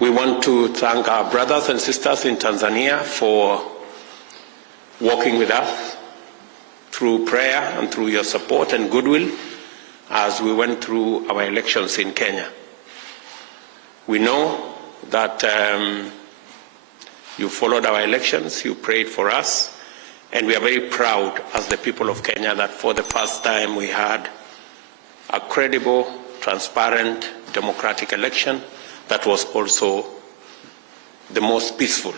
We want to thank our brothers and sisters in Tanzania for working with us through prayer and through your support and goodwill as we went through our elections in Kenya. We know that you followed our elections, you prayed for us, and we are very proud as the people of Kenya that for the first time we had a credible, transparent, democratic election that was also the most peaceful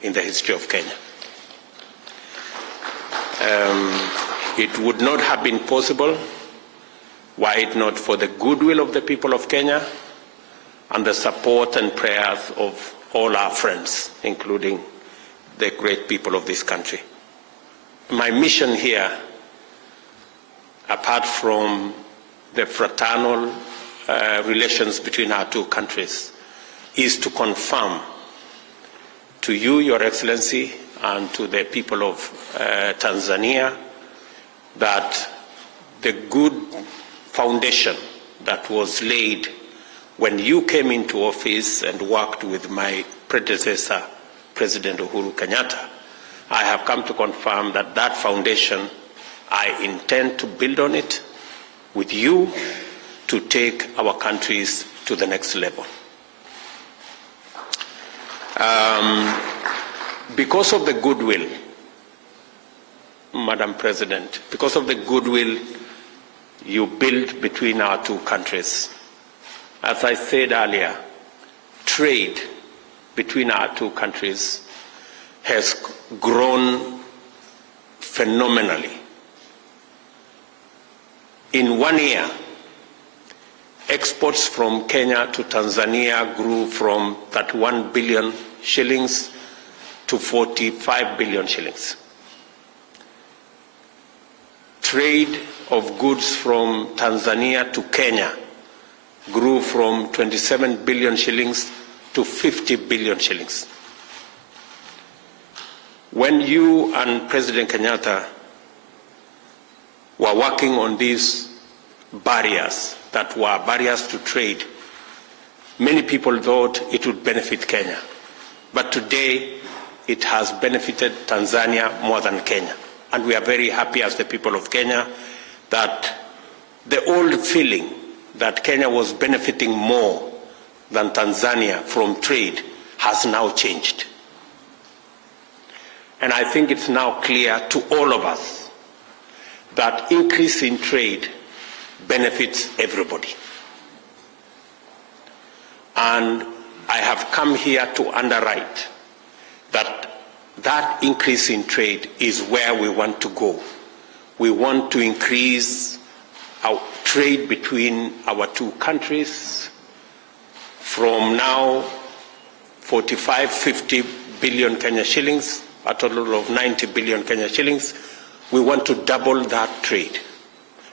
in the history of Kenya. It would not have been possible were it not for the goodwill of the people of Kenya and the support and prayers of all our friends, including the great people of this country. My mission here, apart from the fraternal relations between our two countries, is to confirm to you, Your Excellency, and to the people of Tanzania that the good foundation that was laid when you came into office and worked with my predecessor, President Uhuru Kenyatta, I have come to confirm that that foundation, I intend to build on it with you to take our countries to the next level. Because of the goodwill, Madam President, because of the goodwill you built between our two countries, as I said earlier, trade between our two countries has grown phenomenally. In 1 year, exports from Kenya to Tanzania grew from 31 billion shillings to 45 billion shillings. Trade of goods from Tanzania to Kenya grew from 27 billion shillings to 50 billion shillings. When you and President Kenyatta were working on these barriers that were barriers to trade, many people thought it would benefit Kenya. But today, it has benefited Tanzania more than Kenya. And we are very happy as the people of Kenya that the old feeling that Kenya was benefiting more than Tanzania from trade has now changed. And I think it's now clear to all of us that increase in trade benefits everybody. And I have come here to underwrite that that increase in trade is where we want to go. We want to increase our trade between our two countries from now 45, 50 billion Kenya shillings, a total of 90 billion Kenya shillings. We want to double that trade,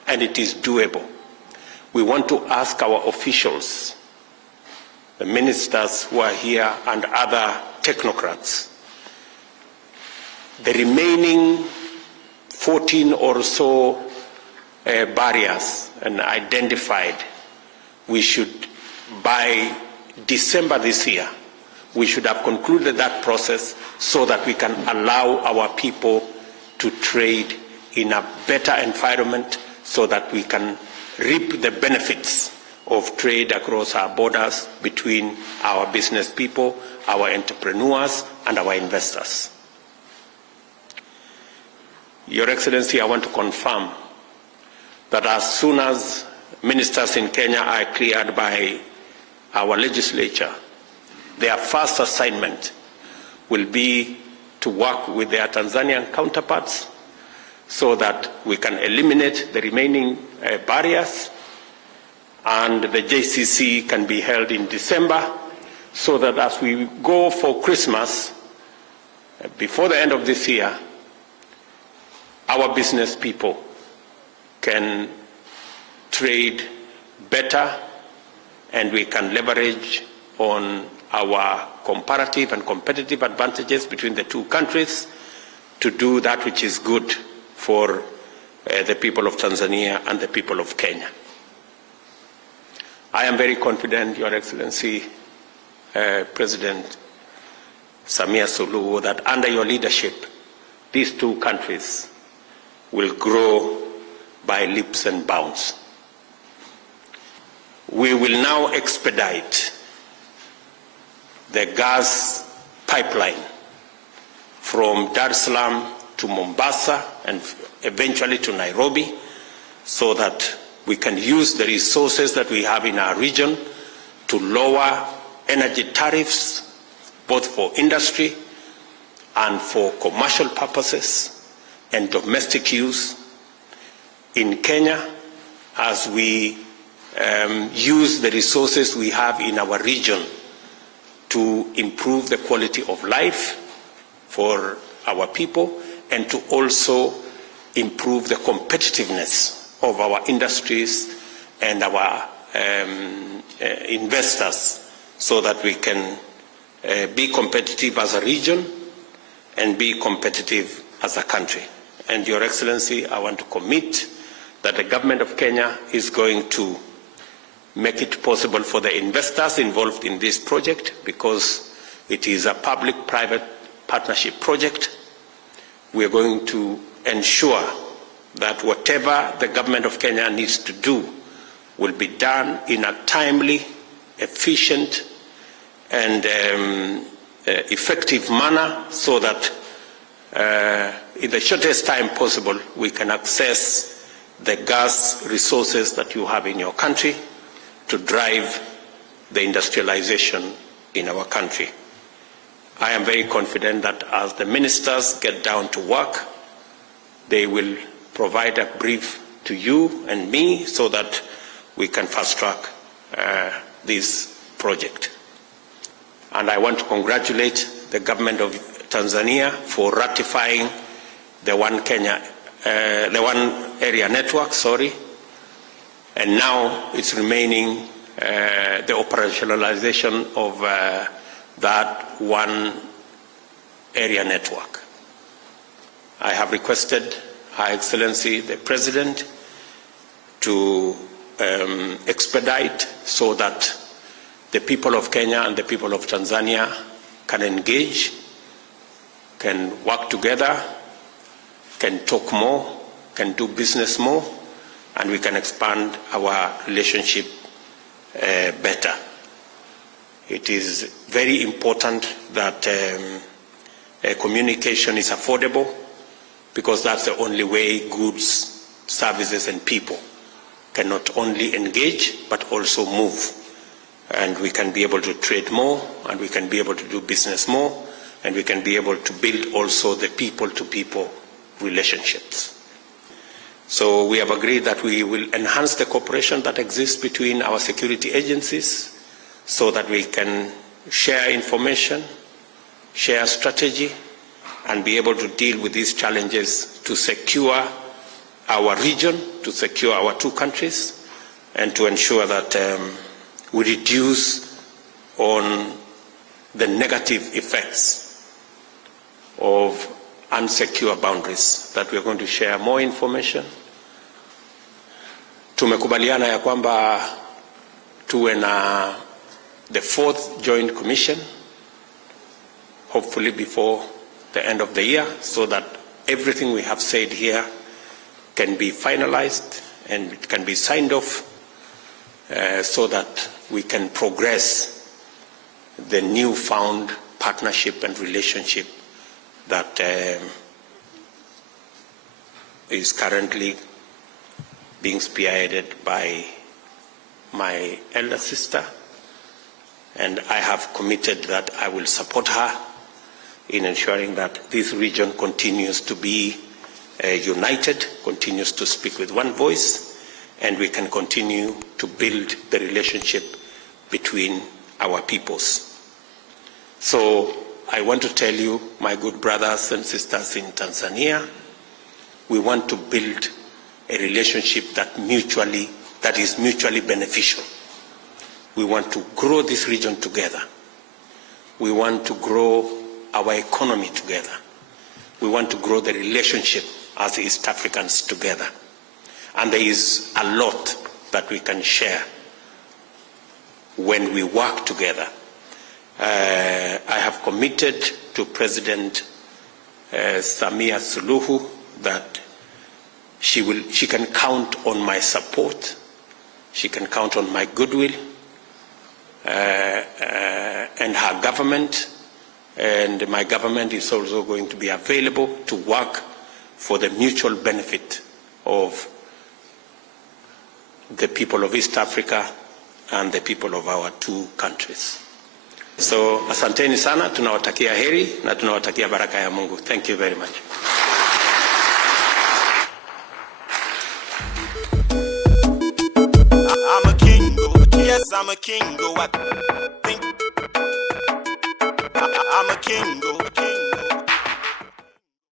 and it is doable. We want to ask our officials, the ministers who are here and other technocrats, the remaining 14 or so barriers and identified, we should, by December this year, we should have concluded that process so that we can allow our people to trade in a better environment so that we can reap the benefits of trade across our borders between our business people, our entrepreneurs, and our investors. Your Excellency, I want to confirm that as soon as ministers in Kenya are cleared by our legislature, their first assignment will be to work with their Tanzanian counterparts so that we can eliminate the remaining barriers, and the JCC can be held in December so that as we go for Christmas, before the end of this year, our business people can trade better and we can leverage on our comparative and competitive advantages between the two countries to do that which is good for the people of Tanzania and the people of Kenya. I am very confident, Your Excellency, President Samia Suluhu, that under your leadership, these two countries will grow by leaps and bounds. We will now expedite the gas pipeline from Dar es Salaam to Mombasa and eventually to Nairobi, so that we can use the resources that we have in our region to lower energy tariffs, both for industry and for commercial purposes and domestic use. In Kenya, as we use the resources we have in our region to improve the quality of life for our people and to also improve the competitiveness of our industries and our investors, so that we can be competitive as a region and be competitive as a country. And Your Excellency, I want to commit that the government of Kenya is going to make it possible for the investors involved in this project, because it is a public-private partnership project. We are going to ensure that whatever the government of Kenya needs to do will be done in a timely, efficient, and effective manner, so that in the shortest time possible we can access the gas resources that you have in your country to drive the industrialization in our country. I am very confident that as the ministers get down to work, they will provide a brief to you and me so that we can fast-track this project. And I want to congratulate the government of Tanzania for ratifying the One Area Network, and now it's remaining the operationalization of that One Area Network. I have requested Her Excellency the President to expedite so that the people of Kenya and the people of Tanzania can engage, can work together, can talk more, can do business more, and we can expand our relationship better. It is very important that communication is affordable, because that's the only way goods, services, and people can not only engage but also move. And we can be able to trade more, and we can be able to do business more, and we can be able to build also the people-to-people relationships. So we have agreed that we will enhance the cooperation that exists between our security agencies so that we can share information, share strategy, and be able to deal with these challenges to secure our region, to secure our two countries, and to ensure that we reduce on the negative effects of unsecure boundaries, that we are going to share more information. Tumekubaliana ya kwamba tuwe na the fourth joint commission, hopefully before the end of the year, so that everything we have said here can be finalized and it can be signed off, so that we can progress the newfound partnership and relationship that is currently being spearheaded by my elder sister, and I have committed that I will support her in ensuring that this region continues to be united, continues to speak with one voice, and we can continue to build the relationship between our peoples. So I want to tell you, my good brothers and sisters in Tanzania, we want to build a relationship that is mutually beneficial. We want to grow this region together. We want to grow our economy together. We want to grow the relationship as East Africans together. And there is a lot that we can share when we work together. I have committed to President Samia Suluhu that she can count on my support, she can count on my goodwill, and her government, and my government is also going to be available to work for the mutual benefit of the people of East Africa and the people of our two countries. So asanteni sana, tunawatakia heri na tunawatakia baraka ya Mungu. Thank you very much. I'm a king, yes, I'm a king, I think I'm a king,